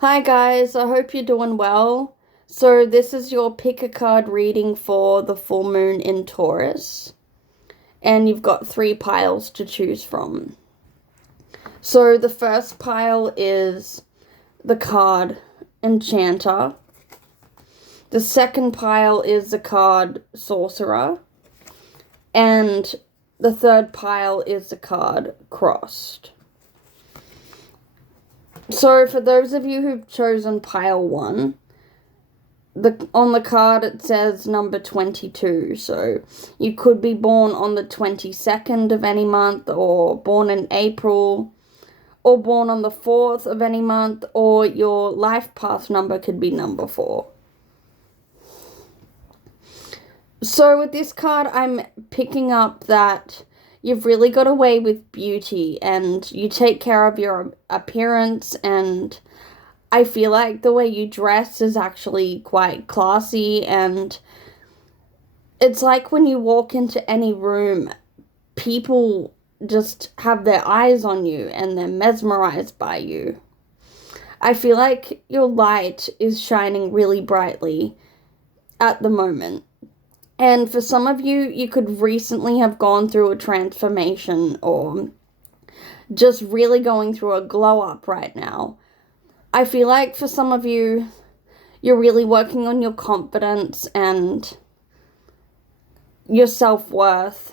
Hi guys, I hope you're doing well. So this is your pick a card reading for the full moon in Taurus. And you've got 3 piles to choose from. So the first pile is the card Enchanter. The second pile is the card Sorcerer. And the third pile is the card Crossed. So for those of you who've chosen pile 1, on the card it says number 22. So you could be born on the 22nd of any month, or born in April, or born on the 4th of any month, or your life path number could be number 4. So with this card, I'm picking up that you've really got away with beauty and you take care of your appearance, and I feel like the way you dress is actually quite classy, and it's like when you walk into any room, people just have their eyes on you and they're mesmerized by you. I feel like your light is shining really brightly at the moment. And for some of you, you could recently have gone through a transformation or just really going through a glow up right now. I feel like for some of you, you're really working on your confidence and your self-worth.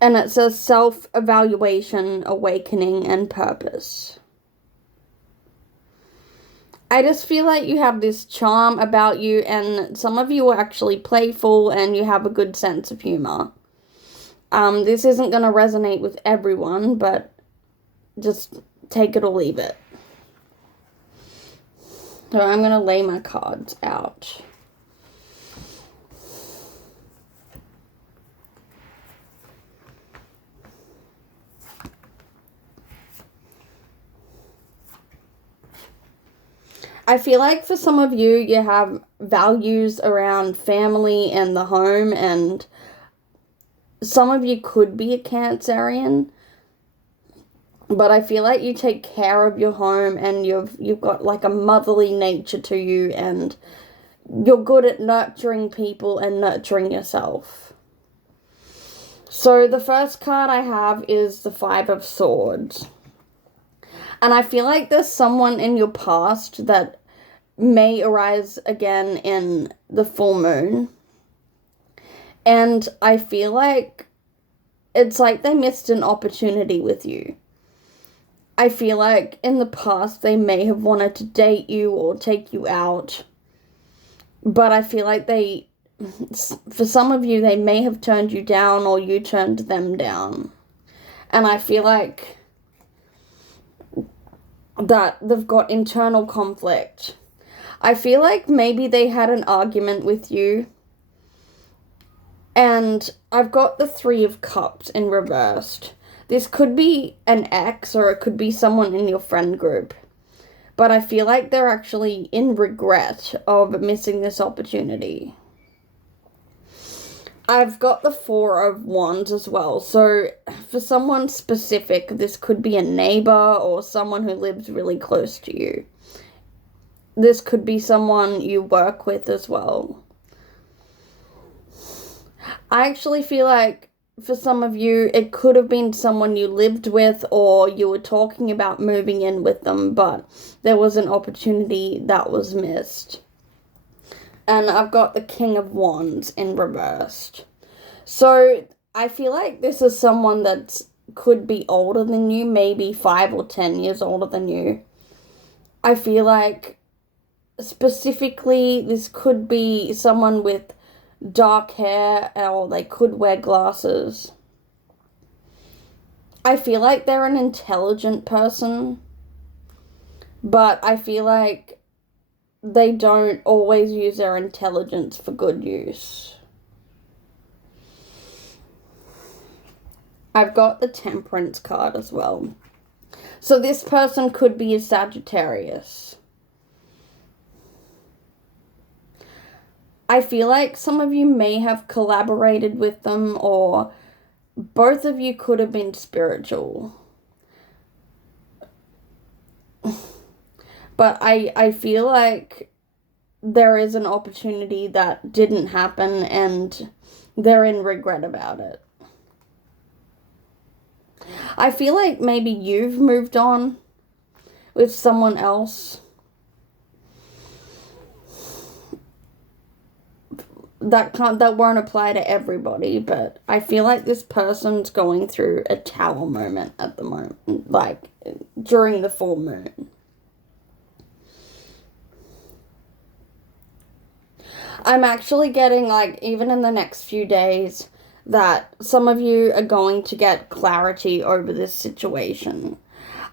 And it says self-evaluation, awakening, and purpose. I just feel like you have this charm about you, and some of you are actually playful and you have a good sense of humor. This isn't going to resonate with everyone, but just take it or leave it. So I'm going to lay my cards out. I feel like for some of you, you have values around family and the home, and some of you could be a Cancerian, but I feel like you take care of your home and you've got like a motherly nature to you, and you're good at nurturing people and nurturing yourself. So the first card I have is the 5 of Swords. And I feel like there's someone in your past that may arise again in the full moon. And I feel like it's like they missed an opportunity with you. I feel like in the past they may have wanted to date you or take you out. But I feel like for some of you, they may have turned you down or you turned them down. And I feel like that they've got internal conflict. I feel like maybe they had an argument with you. And I've got the 3 of Cups in reversed. This could be an ex, or it could be someone in your friend group. But I feel like they're actually in regret of missing this opportunity. I've got the 4 of Wands as well. So for someone specific, this could be a neighbor or someone who lives really close to you. This could be someone you work with as well. I actually feel like for some of you, it could have been someone you lived with, or you were talking about moving in with them, but there was an opportunity that was missed. And I've got the King of Wands in reversed. So I feel like this is someone that could be older than you, maybe 5 or 10 years older than you. I feel like specifically this could be someone with dark hair, or they could wear glasses. I feel like they're an intelligent person, but I feel like they don't always use their intelligence for good use. I've got the Temperance card as well. So this person could be a Sagittarius. I feel like some of you may have collaborated with them, or both of you could have been spiritual. But I feel like there is an opportunity that didn't happen and they're in regret about it. I feel like maybe you've moved on with someone else. That won't apply to everybody, but I feel like this person's going through a tower moment at the moment, like during the full moon. I'm actually getting, like, even in the next few days, that some of you are going to get clarity over this situation.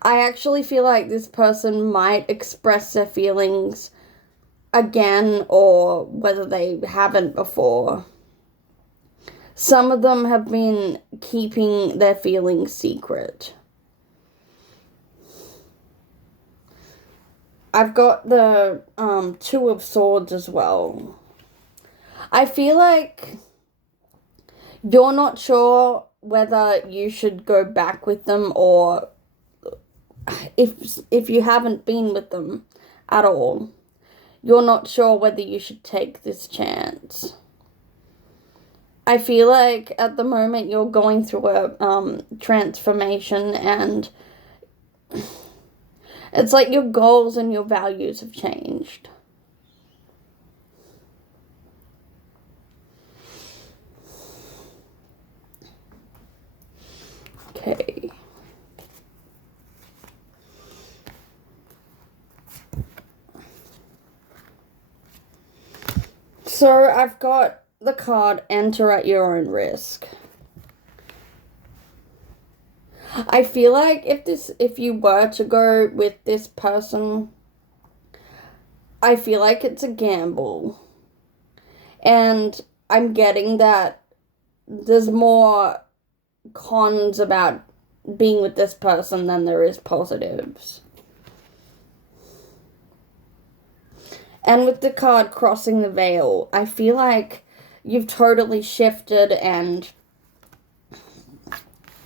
I actually feel like this person might express their feelings again, or whether they haven't before. Some of them have been keeping their feelings secret. I've got the Two of Swords as well. I feel like you're not sure whether you should go back with them, or if you haven't been with them at all, you're not sure whether you should take this chance. I feel like at the moment you're going through a transformation, and it's like your goals and your values have changed. Okay. So I've got the card Enter at Your Own Risk. I feel like if you were to go with this person, I feel like it's a gamble. And I'm getting that there's more cons about being with this person than there is positives. And with the card Crossing the Veil, I feel like you've totally shifted and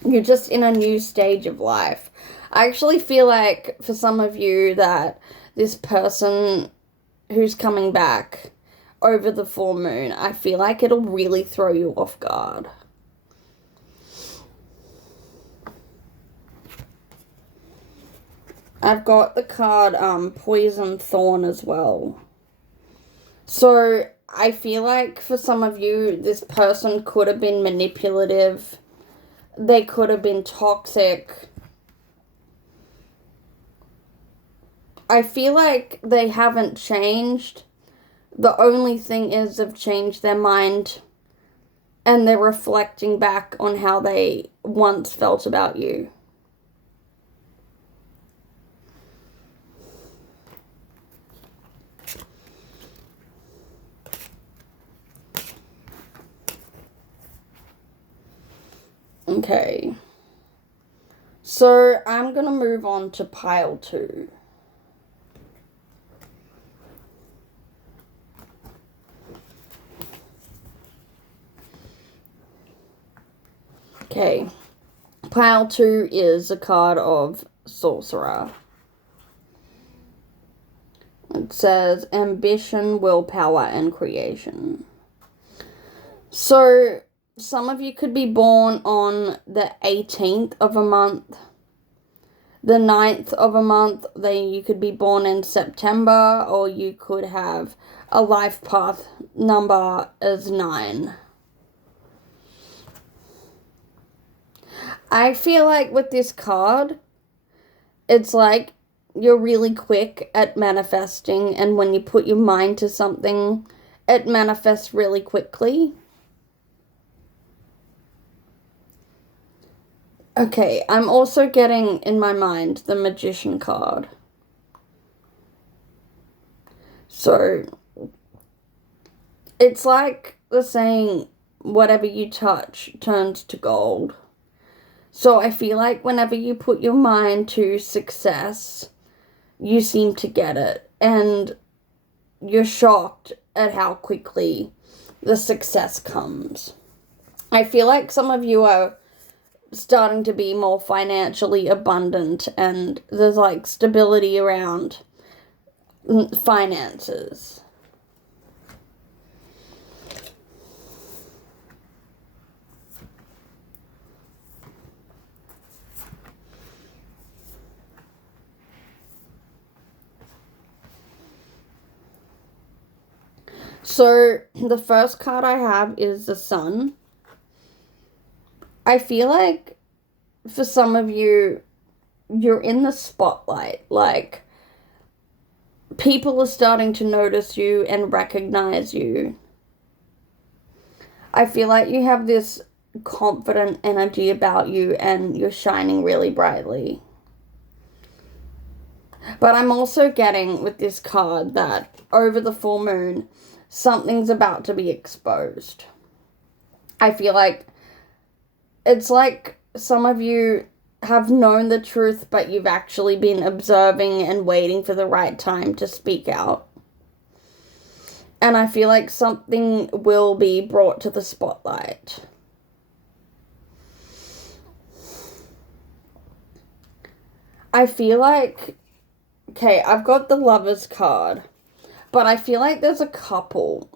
you're just in a new stage of life. I actually feel like for some of you that this person who's coming back over the full moon, I feel like it'll really throw you off guard. I've got the card Poison Thorn as well. So I feel like for some of you, this person could have been manipulative. They could have been toxic. I feel like they haven't changed. The only thing is they've changed their mind and they're reflecting back on how they once felt about you. Okay, so I'm going to move on to pile 2. Okay, pile 2 is a card of Sorcerer. It says ambition, willpower, and creation. So some of you could be born on the 18th of a month, the 9th of a month. Then you could be born in September, or you could have a life path number as 9. I feel like with this card, it's like you're really quick at manifesting, and when you put your mind to something, it manifests really quickly. Okay, I'm also getting in my mind the Magician card. So it's like the saying, whatever you touch turns to gold. So I feel like whenever you put your mind to success, you seem to get it. And you're shocked at how quickly the success comes. I feel like some of you are starting to be more financially abundant, and there's like stability around finances. So, the first card I have is the Sun. I feel like for some of you, you're in the spotlight. Like, people are starting to notice you and recognize you. I feel like you have this confident energy about you and you're shining really brightly. But I'm also getting with this card that over the full moon, something's about to be exposed. I feel like it's like some of you have known the truth, but you've actually been observing and waiting for the right time to speak out. And I feel like something will be brought to the spotlight. I feel like, okay, I've got the Lovers card. But I feel like there's a couple.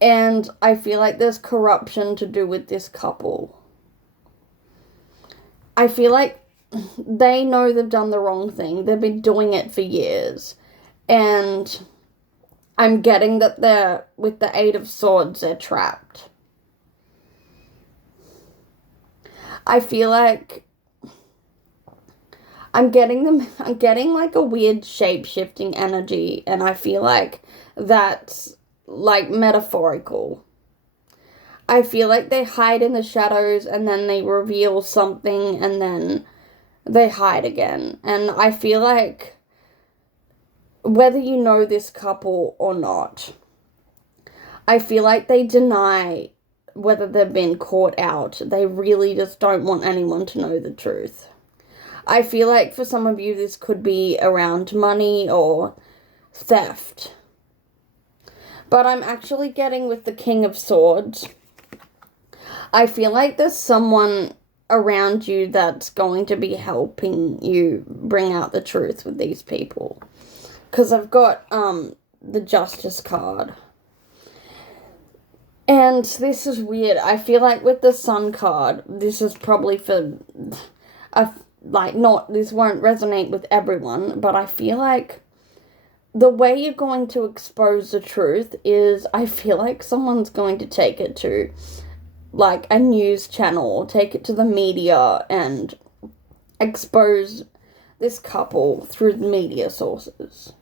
And I feel like there's corruption to do with this couple. I feel like they know they've done the wrong thing. They've been doing it for years. And I'm getting that they're, with the Eight of Swords, they're trapped. I feel like I'm getting like a weird shape-shifting energy, and I feel like that's like metaphorical. I feel like they hide in the shadows and then they reveal something and then they hide again. And I feel like whether you know this couple or not, I feel like they deny whether they've been caught out. They really just don't want anyone to know the truth. I feel like for some of you, this could be around money or theft. But I'm actually getting with the King of Swords. I feel like there's someone around you that's going to be helping you bring out the truth with these people. Because I've got the Justice card. And this is weird. I feel like with the Sun card, this is probably for this won't resonate with everyone, but I feel like the way you're going to expose the truth is, I feel like someone's going to take it to, like, a news channel, or take it to the media and expose this couple through media sources.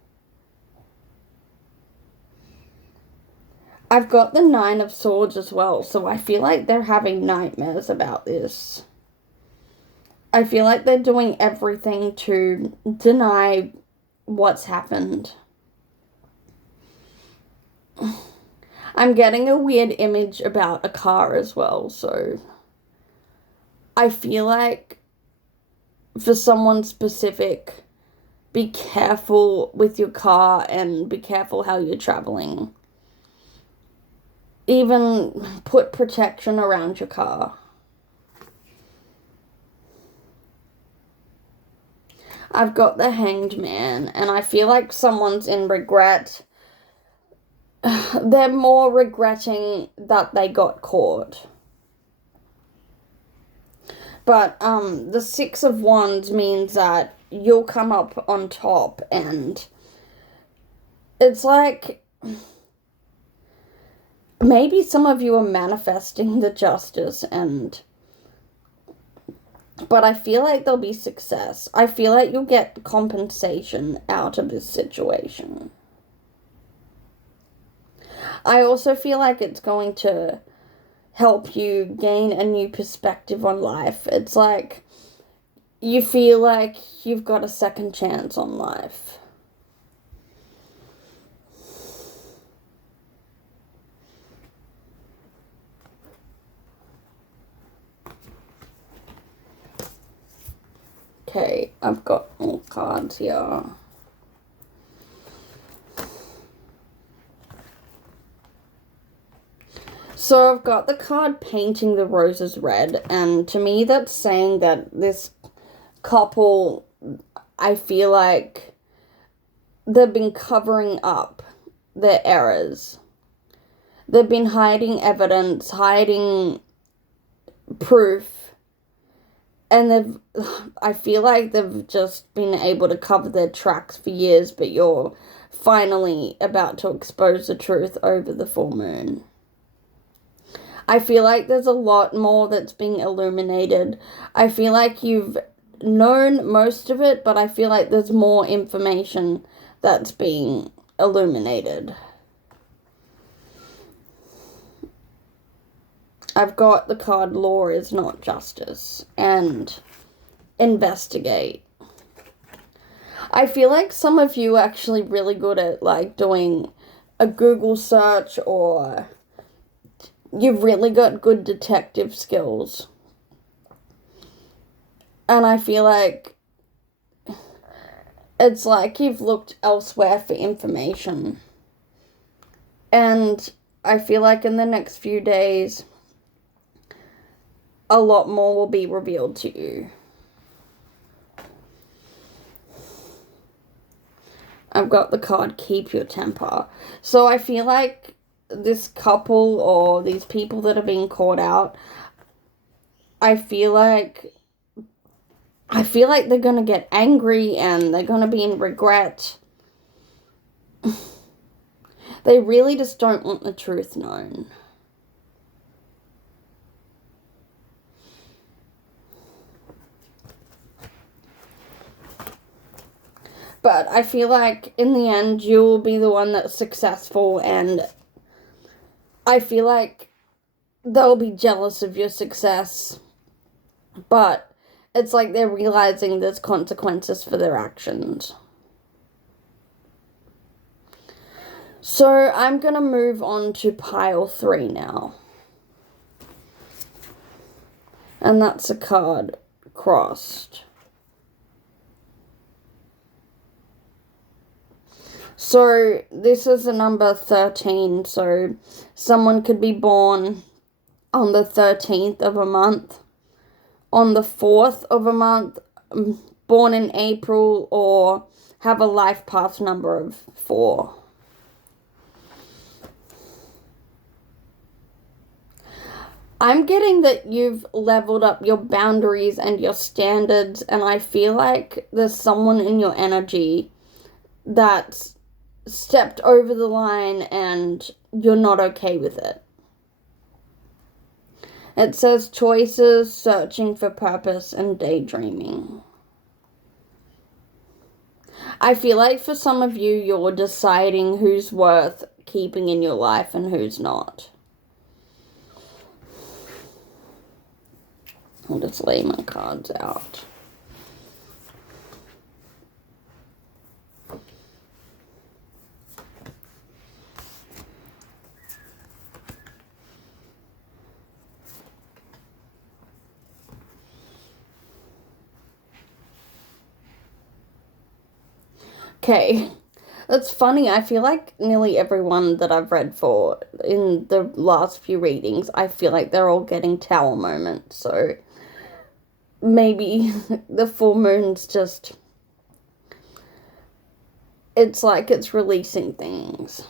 I've got the Nine of Swords as well, so I feel like they're having nightmares about this. I feel like they're doing everything to deny what's happened. I'm getting a weird image about a car as well, so I feel like for someone specific, be careful with your car and be careful how you're traveling. Even put protection around your car. I've got the Hanged Man, and I feel like someone's in regret. They're more regretting that they got caught. But the Six of Wands means that you'll come up on top, and it's like maybe some of you are manifesting the justice, but I feel like there'll be success. I feel like you'll get compensation out of this situation. I also feel like it's going to help you gain a new perspective on life. It's like you feel like you've got a second chance on life. Okay, I've got more cards here. So I've got the card Painting the Roses Red, and to me that's saying that this couple, I feel like they've been covering up their errors. They've been hiding evidence, hiding proof, and I feel like they've just been able to cover their tracks for years, but you're finally about to expose the truth over the full moon. I feel like there's a lot more that's being illuminated. I feel like you've known most of it, but I feel like there's more information that's being illuminated. I've got the card Law is Not Justice and Investigate. I feel like some of you are actually really good at like doing a Google search, or you've really got good detective skills. And I feel like it's like you've looked elsewhere for information. And I feel like in the next few days, a lot more will be revealed to you. I've got the card Keep Your Temper. So I feel like this couple or these people that are being caught out, I feel like they're going to get angry and they're going to be in regret. They really just don't want the truth known. But I feel like in the end, you'll be the one that's successful, and I feel like they'll be jealous of your success. But it's like they're realizing there's consequences for their actions. So I'm going to move on to pile 3 now. And that's a card crossed. So this is the number 13, so someone could be born on the 13th of a month, on the 4th of a month, born in April, or have a life path number of 4. I'm getting that you've leveled up your boundaries and your standards, and I feel like there's someone in your energy that's stepped over the line and you're not okay with it. It says choices, searching for purpose, and daydreaming. I feel like for some of you, you're deciding who's worth keeping in your life and who's not. I'll just lay my cards out. Okay, that's funny. I feel like nearly everyone that I've read for in the last few readings, I feel like they're all getting tower moments. So maybe the full moon's just, it's like it's releasing things.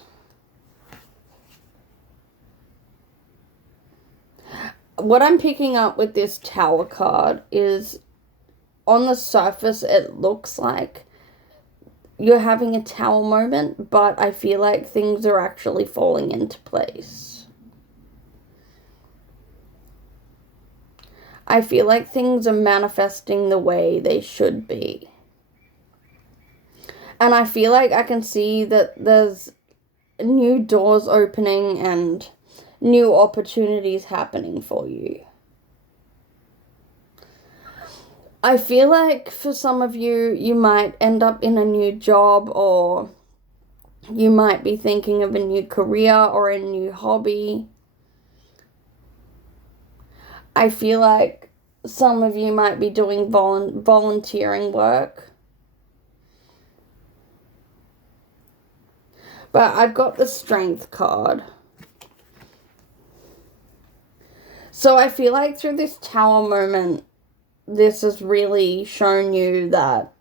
What I'm picking up with this tower card is, on the surface, it looks like you're having a tower moment, but I feel like things are actually falling into place. I feel like things are manifesting the way they should be. And I feel like I can see that there's new doors opening and new opportunities happening for you. I feel like for some of you, you might end up in a new job, or you might be thinking of a new career or a new hobby. I feel like some of you might be doing volunteering work. But I've got the Strength card. So I feel like through this tower moment, this has really shown you that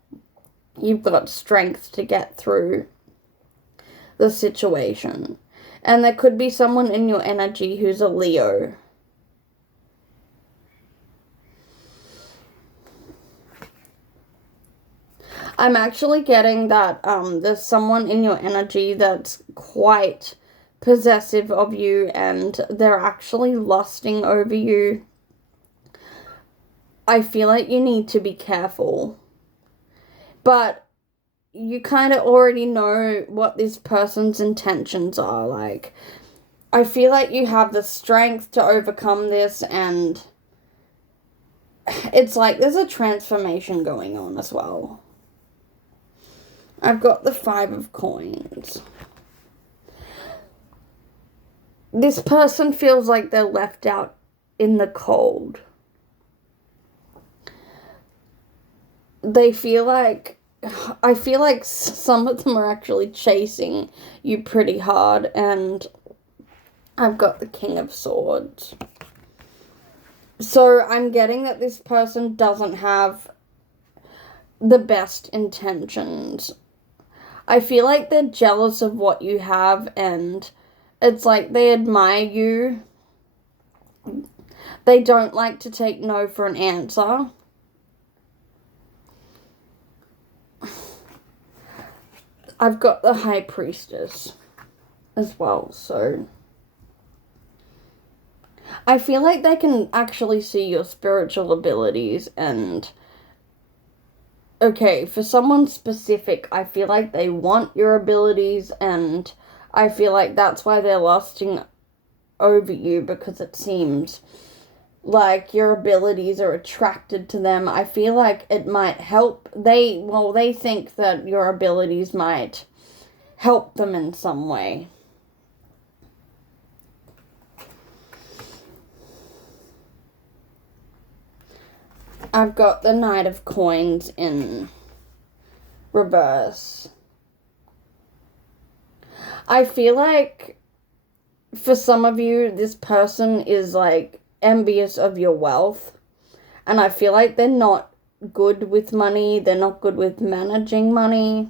you've got strength to get through the situation. And there could be someone in your energy who's a Leo. I'm actually getting that there's someone in your energy that's quite possessive of you and they're actually lusting over you. I feel like you need to be careful. But you kind of already know what this person's intentions are. Like, I feel like you have the strength to overcome this, and it's like there's a transformation going on as well. I've got the 5 of coins. This person feels like they're left out in the cold. I feel like some of them are actually chasing you pretty hard, and I've got the King of Swords. So I'm getting that this person doesn't have the best intentions. I feel like they're jealous of what you have, and it's like they admire you. They don't like to take no for an answer. I've got the High Priestess as well, so I feel like they can actually see your spiritual abilities, and okay, for someone specific, I feel like they want your abilities, and I feel like that's why they're lusting over you, because it seems like your abilities are attracted to them. I feel like it might help. They think that your abilities might help them in some way. I've got the Knight of Coins in reverse. I feel like for some of you, this person is like envious of your wealth, and I feel like they're not good with money. They're not good with managing money.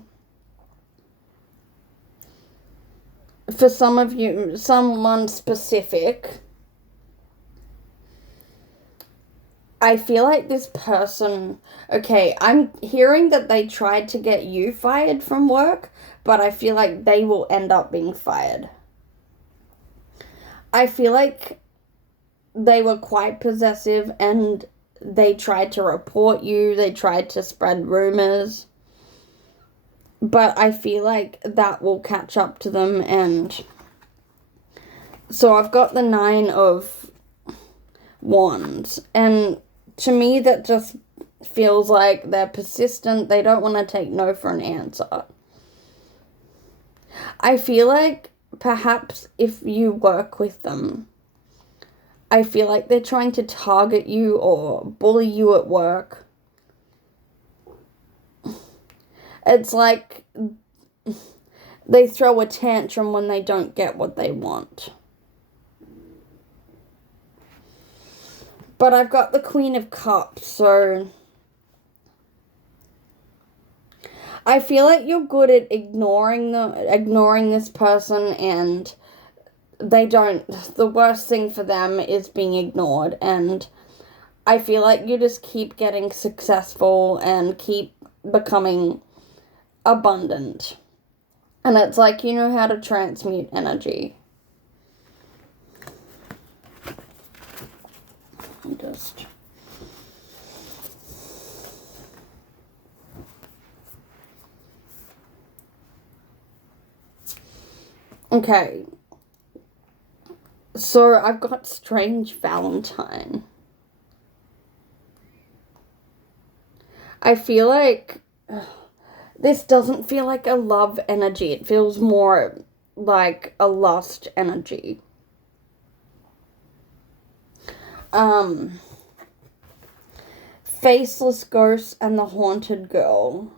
For some of you, someone specific, I feel like this person, okay, I'm hearing that they tried to get you fired from work, but I feel like they will end up being fired. I feel like they were quite possessive, and they tried to report you. They tried to spread rumors. But I feel like that will catch up to them, and so I've got the 9 of Wands, and to me that just feels like they're persistent. They don't want to take no for an answer. I feel like perhaps if you work with them, I feel like they're trying to target you or bully you at work. It's like they throw a tantrum when they don't get what they want. But I've got the Queen of Cups, so I feel like you're good at ignoring this person, and the worst thing for them is being ignored, and I feel like you just keep getting successful and keep becoming abundant. And it's like you know how to transmute energy. Okay. So I've got Strange Valentine. I feel like this doesn't feel like a love energy. It feels more like a lust energy. Faceless Ghost and the Haunted Girl.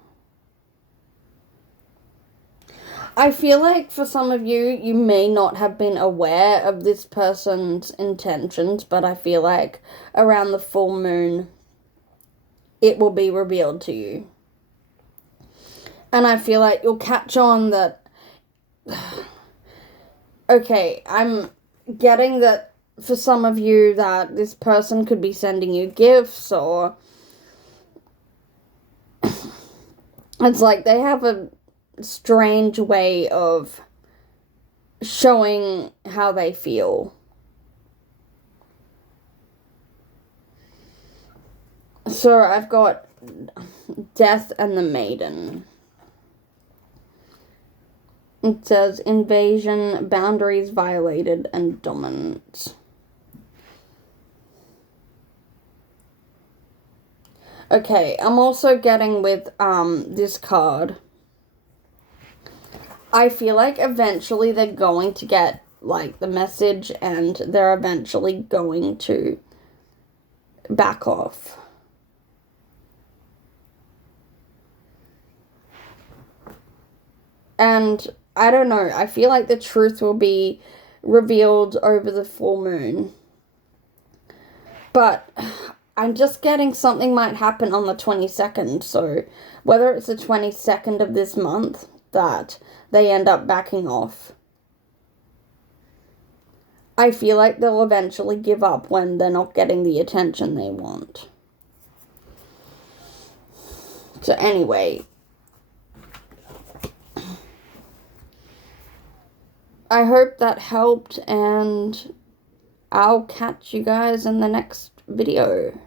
I feel like for some of you, you may not have been aware of this person's intentions, but I feel like around the full moon, it will be revealed to you. And I feel like you'll catch on that Okay, I'm getting that for some of you that this person could be sending you gifts, or it's like they have a strange way of showing how they feel. So I've got Death and the Maiden. It says invasion, boundaries violated, and dominance. Okay, I'm also getting with this card. I feel like eventually they're going to get like the message, and they're eventually going to back off. And I don't know, I feel like the truth will be revealed over the full moon. But I'm just getting something might happen on the 22nd, so whether it's the 22nd of this month that they end up backing off, I feel like they'll eventually give up when they're not getting the attention they want. So anyway, I hope that helped, and I'll catch you guys in the next video.